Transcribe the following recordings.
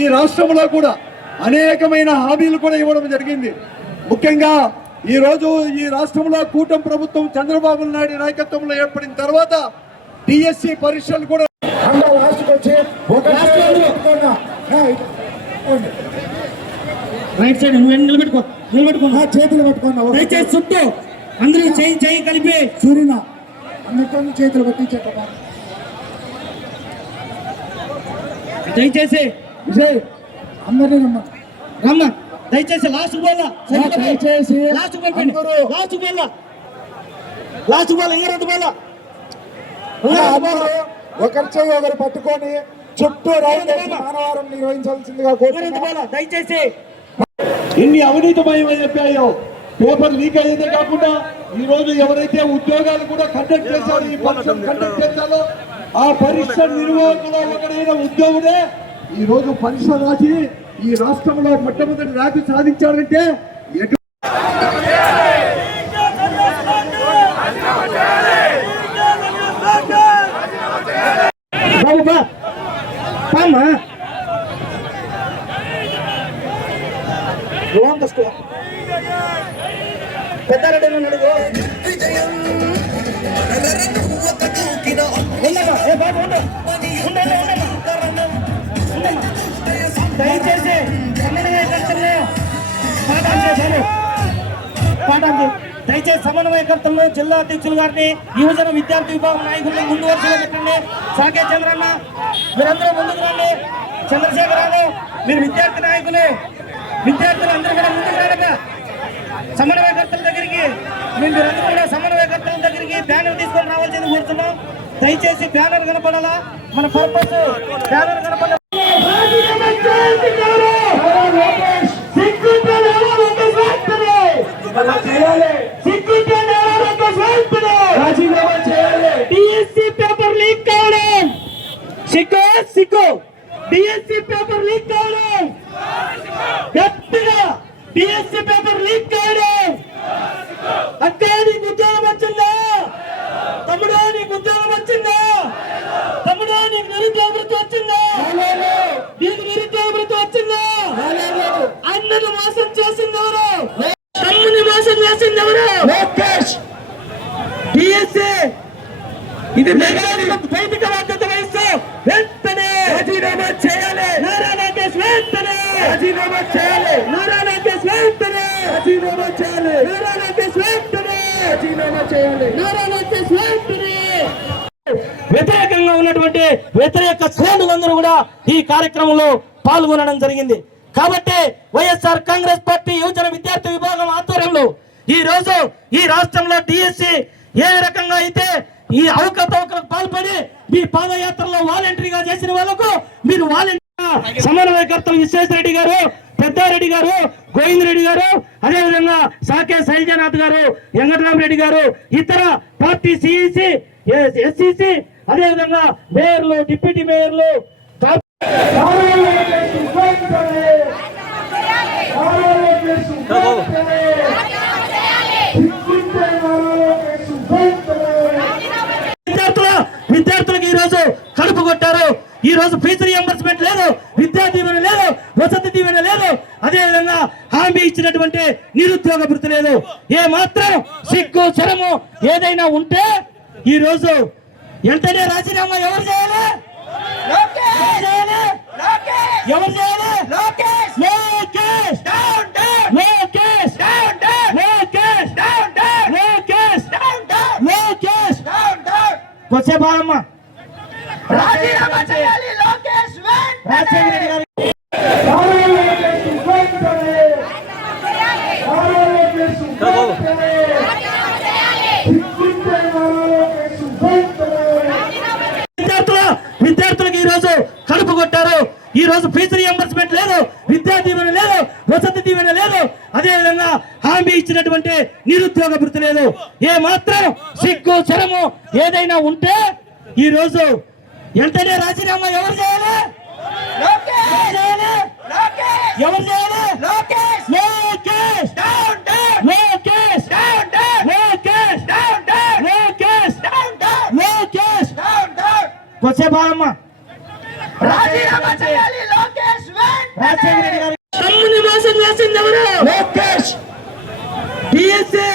ఈ రాష్ట్రంలో కూడా అనేకమైన హామీలు కూడా ఇవ్వడం జరిగింది. ముఖ్యంగా ఈ రోజు ఈ రాష్ట్రంలో కూటమి ప్రభుత్వం చంద్రబాబు నాయుడు నాయకత్వంలో ఏర్పడిన తర్వాత డిఎస్సి పరీక్షలు కూడా రైట్ సైడ్ నిలబెట్టుకో చేతులు పెట్టుకున్నా దయచేసి చుట్టూ అందరూ చేయి కలిపి సూర్యున అందరితో చేతులు పెట్టించేట దయచేసి విజయ్ అందరినీ రమ్మ దయచేసి లాస్ట్ బాల్ దయచేసి లాస్ట్ బాల్ ఇంకా రెండు బాల్ ఒకరి చేయి ఒకరు పట్టుకొని చుట్టూ మానవారం నిర్వహించాల్సిందిగా కోరుతున్నాను. దయచేసి ఎన్ని అవినీతిమయం చెప్పాయో పేపర్ లీక్ అయ్యేదే కాకుండా ఈ రోజు ఎవరైతే ఉద్యోగాలు కూడా కండక్ట్ చేశారో ఈ పరీక్ష కండక్ట్ చేశారో ఆ పరీక్ష నిర్వాహకులు ఒకరైన ఉద్యోగుడే ఈ రోజు పరీక్ష రాసి ఈ రాష్ట్రంలో మొట్టమొదటి ర్యాంకు సాధించారంటే పెద్దారెడ్డి దయచేసి దయచేసి సమన్వయకర్తలను జిల్లా అధ్యక్షులు గారిని యువజన విద్యార్థి విభాగం నాయకులను ముందు వరుసలో పెట్టండి. సాకే చంద్రన్న మీరందరూ ముందుకు రండి. చంద్రశేఖరరావు మీరు విద్యార్థి నాయకులు విద్యార్థులు అందరూ కూడా ముందుకు రాక సమన్వయకర్తల దగ్గరికి మీరందరూ కూడా సమన్వయకర్తల దగ్గరికి బ్యానర్ తీసుకొని రావాల్సింది కోరుతున్నాం. దయచేసి బ్యానర్ కనపడాలా మన పర్పస్ బ్యానర్ కనపడాలి. డిఎస్సి పేపర్ లీక్ కావడం సిక్కు డిఎస్సి పేపర్ లీక్ కావడం గట్టిగా డిఎస్సి పేపర్ లీక్ కావడం అక్క నీకు ఉద్యోగం వచ్చిందా తమ్ముడు నీకు ఉద్యోగం వచ్చిందా తమ్ముడు నీకు నిరుద్యోగ వృత్తి వచ్చిందా నీకు నిరుద్యోగ వృత్తి వచ్చిందా అన్నను మోసం చేసింది ఎవరు తమ్ముని మోసం చేసింది ఎవరు డిఎస్సి ఇది బయటికి బాధ్యత వహిస్తూ వెంటనే రాజీనామా చేయాలి. నారా లోకేష్ వెంటనే రాజీనామా చేయాలి. నారా లోకేష్ వెంటనే రాజీనామా చేయాలి. నారా లోకేష్ వెంటనే రాజీనామా చేయాలి. నారా లోకేష్ వెంటనే వ్యతిరేకంగా ఉన్నటువంటి వ్యతిరేక శ్రేణులందరూ కూడా ఈ కార్యక్రమంలో పాల్గొనడం జరిగింది. కాబట్టి వైఎస్ఆర్ కాంగ్రెస్ పార్టీ యువజన విద్యార్థి విభాగం ఆధ్వర్యంలో ఈ రోజు ఈ రాష్ట్రంలో డిఎస్సి ఏ రకంగా అయితే ఈ అవకతవకలకు పాల్పడి మీ పాదయాత్రలో వాలంటరీగా చేసిన వాళ్ళకు మీరు వాలంటరీ సమన్వయకర్తలు విశ్వేశ్వరరెడ్డి గారు, పెద్దారెడ్డి గారు, గోవిందరెడ్డి గారు, అదేవిధంగా సాకే సైజనాథ్ గారు, వెంకటరామరెడ్డి గారు, ఇతర పార్టీ సిఇసి ఎస్సిసి అదేవిధంగా మేయర్లు, డిప్యూటీ మేయర్లు విద్యార్థులకు ఈ రోజు కడుపు కొట్టారు. ఈ రోజు ఫీజు రియంబర్స్మెంట్ లేదు, విద్యా దీవెన లేదు, వసతి దీవెన లేదు, అదేవిధంగా హామీ ఇచ్చినటువంటి నిరుద్యోగ భృతి లేదు. ఏ మాత్రం సిగ్గు శరము ఏదైనా ఉంటే ఈ రోజు వెంటనే రాజీనామా ఎవరు చేయాలి? ఎవరు చేయాలి? Lokesh down down Lokesh down down Lokesh down down Lokesh down కొద్దిసేపు ఆగమ్మా. రాజీనామా చేయాలి లోకేష్ వెంటనే. రాజశేఖర రెడ్డి గారు విద్యార్థులకు ఈ రోజు కడుపు కొట్టారు. ఈ రోజు ఫీజు రియంబర్స్మెంట్ లేదు, విద్యా దీవెన లేదు, వసతి దీవెన లేదు, అదే విధంగా హామీ ఇచ్చినటువంటి నిరుద్యోగ భృతి లేదు. ఏ మాత్రం సిగ్గు శరము ఏదైనా ఉంటే ఈ రోజు వెంటనే రాజీనామా ఎవరు చేయాలి? ఎవరు చేయాలి? ఎవరు చేయాలి? లోకేష్! లోకేష్! లోకేష్! కొద్దిసేపు ఆగమ్మా. రాజీనామా చేయాలి లోకేష్ వెంటనే. రాజశేఖర రెడ్డి గారు తమ్ముని మోసం చేసింది ఎవరు? లోకేష్. టీఎస్సీ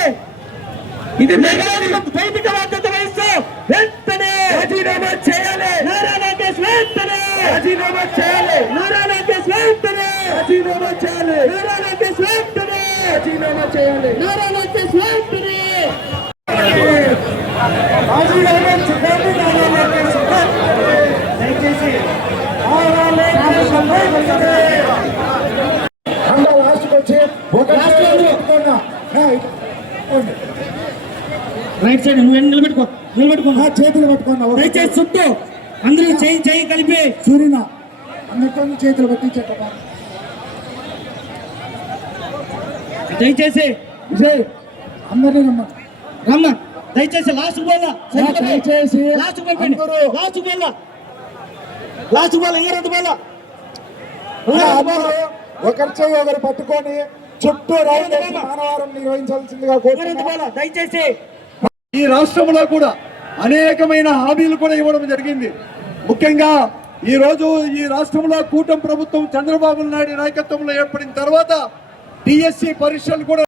ఇది నైతిక బాధ్యత వహిస్తూ వెంటనే రాజీనామా చేయాలి. నారా లోకేష్ వెంటనే రాజీనామా చేయాలి. నారా లోకేష్ వెంటనే రాజీనామా చేయాలి. నారా లోకేష్ వెంటనే రాజీనామా చేయాలి. నారా లోకేష్ వెంటనే రాజీనామా చేయాలి. నారా లోకేష్ వెంటనే దయచేసి నారా లోకేష్ వెంటనే రైట్ సైడ్ నువ్వు నిలబెట్టుకున్నా చేతులు పట్టుకున్నా దయచేసి చుట్టూ అందరూ చేయి కలిపి సూర్యున అందరితో చేతులు పట్టించేట దయచేసి విజయ్ అందరినీ రమ్మ దయచేసి లాస్ట్ పోలా దయచేసి లాస్ట్ పోలా ఇంకరంత పోలా ఒకరి చేయి ఒకరు పట్టుకొని చుట్టూ రైతు మానవారం నిర్వహించాల్సిందిగా కోరుతున్నాను. దయచేసి ఈ రాష్ట్రంలో కూడా అనేకమైన హామీలు కూడా ఇవ్వడం జరిగింది. ముఖ్యంగా ఈ రోజు ఈ రాష్ట్రంలో కూటమి ప్రభుత్వం చంద్రబాబు నాయుడు నాయకత్వంలో ఏర్పడిన తర్వాత టీఎస్సీ పరీక్షలు కూడా